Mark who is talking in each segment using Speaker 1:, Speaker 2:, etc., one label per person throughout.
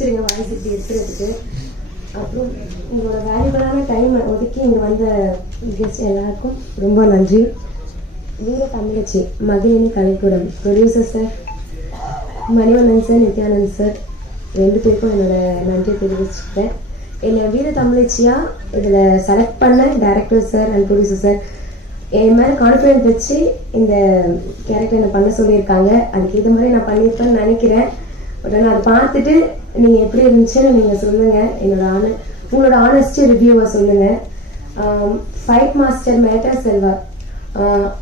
Speaker 1: மன்னிச்சிருங்க வாய்ஸ் இப்படி எடுக்கிறதுக்கு அப்புறம் உங்களோட வேல்யூபிளான டைம் ஒதுக்கி இங்கே வந்த கெஸ்ட் எல்லாருக்கும் ரொம்ப நன்றி. வீர தமிழச்சி Magizhini Kalaikoodam producer sir Manivannan sir Nithyanand sir ரெண்டு பேருக்கும் என்னோட நன்றி தெரிவிச்சுக்கிறேன். என்னை வீர தமிழச்சியா இதில் செலக்ட் பண்ண director sir and producer sir என் மேலே கான்ஃபிடென்ட் வச்சு இந்த கேரக்டர் என்னை பண்ண சொல்லியிருக்காங்க. அதுக்கு இது மாதிரி நான் பண்ணியிருப்பேன்னு நினைக்கிறேன். பட் அதை பார்த்துட்டு நீங்கள் எப்படி இருந்துச்சுன்னு நீங்கள் சொல்லுங்கள் என்னோட ஆன உங்களோட ஆனஸ்டி ரிவ்யூவை சொல்லுங்கள் ஃபைட் மாஸ்டர் மேட்டா செல்வா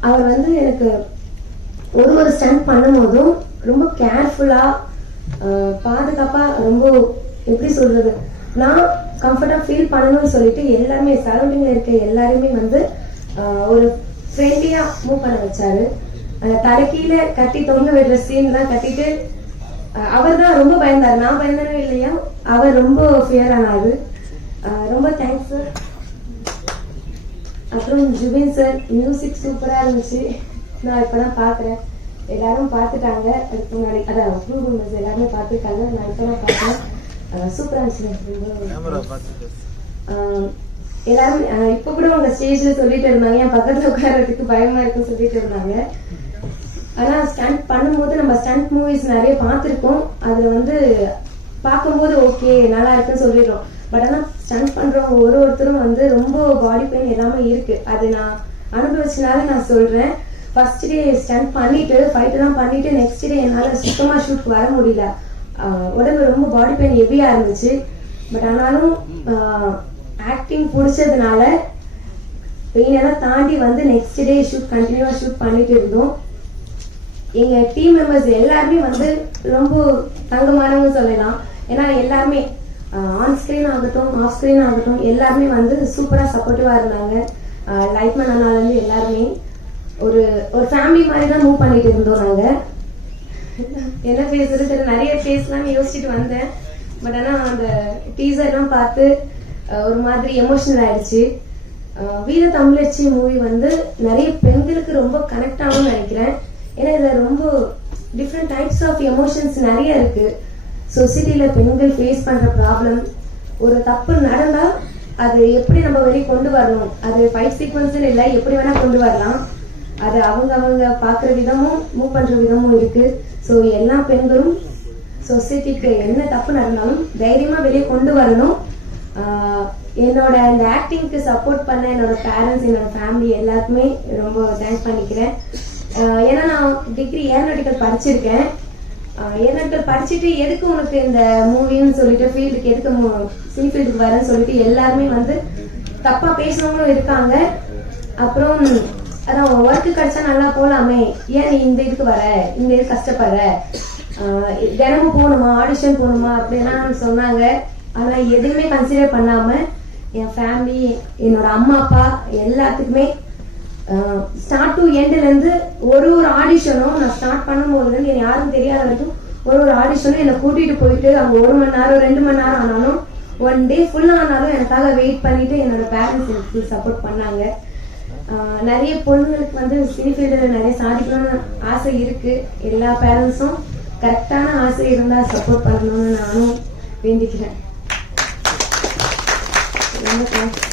Speaker 1: அவர் வந்து எனக்கு ஒரு ஒரு ஸ்டண்ட் பண்ணும்போதும் ரொம்ப கேர்ஃபுல்லாக பாதுகாப்பாக ரொம்ப எப்படி சொல்கிறது நான் கம்ஃபர்ட்டாக ஃபீல் பண்ணணும்னு சொல்லிட்டு எல்லாருமே சரௌண்டிங்கில் இருக்க எல்லாருமே வந்து ஒரு ஃப்ரெண்ட்லியாக மூவ் பண்ண வச்சாரு. அந்த தலைக்கீழ கட்டி தொங்க விடுற சீன்லாம் கட்டிட்டு அவர் தான் ரொம்ப பயந்தார். நான் பயந்தனே இல்லையா? அவர் ரொம்ப ஃபியர் ஆனாரு. ரொம்ப தேங்க்ஸ் சார் அப்புறம் ஜுபின் சார் மியூசிக் சூப்பராக இருந்துச்சு. நான் இப்போ தான் பார்க்குறேன் எல்லாரும் பார்த்துட்டாங்க அதுக்கு முன்னாடி அதான் ப்ரூ ரூமர்ஸ் எல்லாருமே பார்த்துருக்காங்க நான் இப்போ தான் பார்த்தேன் சூப்பராக இருந்துச்சு எல்லாரும் இப்போ கூட உங்க ஸ்டேஜ்ல சொல்லிட்டு இருந்தாங்க. என் பக்கத்துல உட்கார்றதுக்கு பயமா இருக்குன்னு சொல்லிட்டு இருந்தாங்க. ஆனால் ஸ்டண்ட் பண்ணும்போது நம்ம ஸ்டண்ட் மூவிஸ் நிறைய பார்த்துருக்கோம் அதில் வந்து பார்க்கும்போது ஓகே நல்லா இருக்குன்னு சொல்லிடுறோம். பட் ஆனால் ஸ்டண்ட் பண்ணுறவங்க ஒரு ஒருத்தரும் வந்து ரொம்ப பாடி பெயின் எல்லாமே இருக்குது அது நான் அனுபவிச்சனால நான் சொல்கிறேன் ஃபர்ஸ்ட் டே ஸ்டண்ட் பண்ணிட்டு ஃபைட்டெல்லாம் பண்ணிவிட்டு பண்ணிட்டு நெக்ஸ்ட் டே என்னால் சுத்தமாக ஷூட் வர முடியல. உடம்பு ரொம்ப பாடி பெயின் ஹெவியாக இருந்துச்சு. பட் ஆனாலும் ஆக்டிங் பிடிச்சதுனால பெயினெல்லாம் தாண்டி வந்து நெக்ஸ்ட் டே ஷூட் கண்டினியூவாக ஷூட் பண்ணிட்டு இருந்தோம். எங்க டீம் மெம்பர்ஸ் எல்லாருமே வந்து ரொம்ப தங்கமானவங்க சொல்லலாம். ஏன்னா எல்லாருமே ஆன் ஸ்கிரீன் ஆகட்டும் ஆஃப் ஸ்கிரீன் ஆகட்டும் எல்லாருமே வந்து சூப்பரா சப்போர்ட்டிவா இருந்தாங்க. லைட்மேன் அண்ணால இருந்து எல்லாருமே ஒரு ஒரு ஃபேமிலி மாதிரி தான் மூவ் பண்ணிட்டு இருந்தோம் நாங்க. என்ன பேசுறது நிறைய பேசலாம்னு யோசிச்சுட்டு வந்தேன். பட் ஆனா அந்த டீசர்லாம் பார்த்து ஒரு மாதிரி எமோஷனல் ஆயிடுச்சு. வீர தமிழச்சி மூவி வந்து நிறைய பெண்களுக்கு ரொம்ப கனெக்ட் ஆகும்னு நினைக்கிறேன். ஏன்னா இதுல ரொம்ப டிஃப்ரெண்ட் டைப்ஸ் ஆஃப் எமோஷன்ஸ் நிறைய இருக்கு. சொசைட்டில பெண்கள் ஃபேஸ் பண்ற ப்ராப்ளம் ஒரு தப்பு நடந்தா அது எப்படி நம்ம வெளியே கொண்டு வரணும்? அது ஃபைவ் சீக்வன்ஸ் இல்லை எப்படி வேணா கொண்டு வரலாம். அது அவங்க அவங்க பார்க்குற விதமும் மூவ் பண்ற விதமும் இருக்கு. ஸோ எல்லா பெண்களும் சொசைட்டிக்கு என்ன தப்பு நடந்தாலும் தைரியமா வெளியே கொண்டு வரணும். என்னோட இந்த ஆக்டிங்க்கு சப்போர்ட் பண்ண என்னோட பேரண்ட்ஸ் என்னோட ஃபேமிலி எல்லாருக்குமே ரொம்ப தேங்க்ஸ் பண்ணிக்கிறேன். ஏன்னா நான் டிகிரி ஏரோநாட்டிக்கல் படிச்சிருக்கேன். ஏரோநாட்டிக்கல் படிச்சுட்டு எதுக்கு உனக்கு இந்த மூவின்னு சொல்லிட்டு ஃபீல்டுக்கு எதுக்கு சினி ஃபீல்டுக்கு வரேன்னு சொல்லிட்டு எல்லாருமே வந்து தப்பா பேசுனவங்களும் இருக்காங்க. அப்புறம் அதான் ஒர்க்கு கிடைச்சா நல்லா போகலாமே ஏன் நீ இந்த இதுக்கு வர? இந்த இது கஷ்டப்படுற? தினமும் போகணுமா? ஆடிஷன் போகணுமா? அப்படிலாம் சொன்னாங்க. ஆனால் எதுவுமே கன்சிடர் பண்ணாமல் என் ஃபேமிலி என்னோட அம்மா அப்பா எல்லாத்துக்குமே ஸ்டார்ட் டு எண்ட்லேருந்து ஒரு ஒரு ஆடிஷனும் நான் ஸ்டார்ட் பண்ணும்போதுலேருந்து எனக்கு யாரும் தெரியாத வரைக்கும் ஒரு ஒரு ஆடிஷனும் என்னை கூட்டிகிட்டு போயிட்டு அங்கே ஒரு மணி நேரம் ரெண்டு மணி நேரம் ஆனாலும் ஒன் டே ஃபுல்லாக ஆனாலும் எனக்காக வெயிட் பண்ணிட்டு என்னோட பேரண்ட்ஸ் எனக்கு சப்போர்ட் பண்ணாங்க. நிறைய பொண்ணுங்களுக்கு வந்து சினிஃபீல்டில் நிறைய சாதிக்கணும்னு ஆசை இருக்குது எல்லா பேரண்ட்ஸும் கரெக்டான ஆசை இருந்தால் சப்போர்ட் பண்ணணும்னு நானும் வேண்டிக்கிறேன். ரொம்ப.